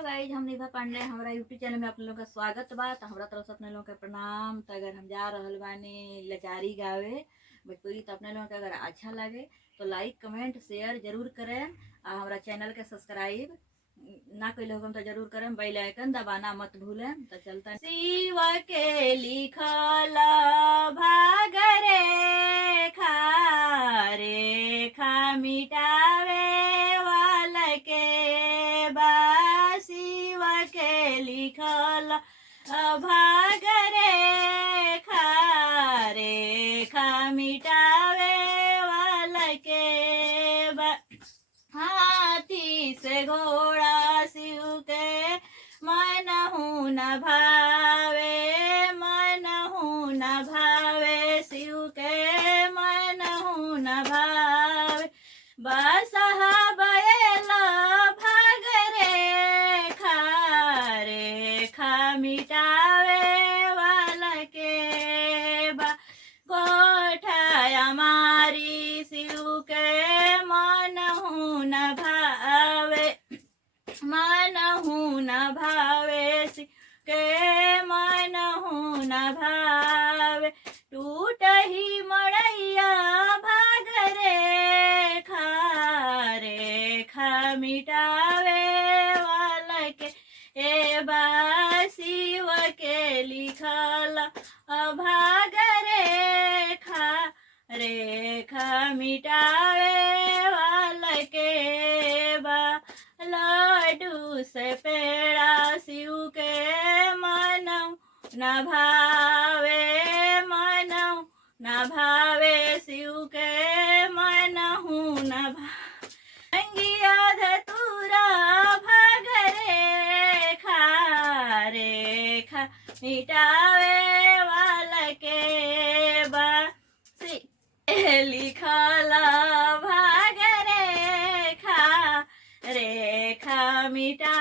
Hello guys, हम निभा पांडे। हमारा यूट्यूब चैनल में आप लोगों का स्वागत बा। तो हमारा तरफ से अपने लोगों के प्रणाम। तो अगर हम जा रहल बानी लचारी गावे भोजपुरी, तो अपने लोगों के अगर अच्छा लगे तो लाइक कमेंट शेयर जरूर करें। और हमारा चैनल के सब्सक्राइब ना कोई लोग तो जरूर करें, बेल आइकन दबाना मत भूलें। तो चलता शिव के लिखला भाग रेखा रेखा मिटावे वाला के शिव के लिखल भाग रेखा रेखा मिटावे वाला के हाथी से घोड़ा शिव के मनहु न भावे मनहु न भावे शिव के मनहु न भावे बसहा बैला भाग रेखा रेखा मिटावे वाला के गोठा मारी शिव के मनहु न भावे मनहु न भावे शिव के मनहु न भावे टूट ही मड़ैया भाग रेखा रेखा मिटावे वाला के शिव के लिखल भाग रेखा रेखा मिटावे वाला के लड्डू से पेड़ा शिव के मनऊ न भावे मनऊ न भावे शिव के मनहु न भांगिया धतूरा भाग रेखा रेखा मिटावे वाला के लिखला भाग रेखा रेखा मिटा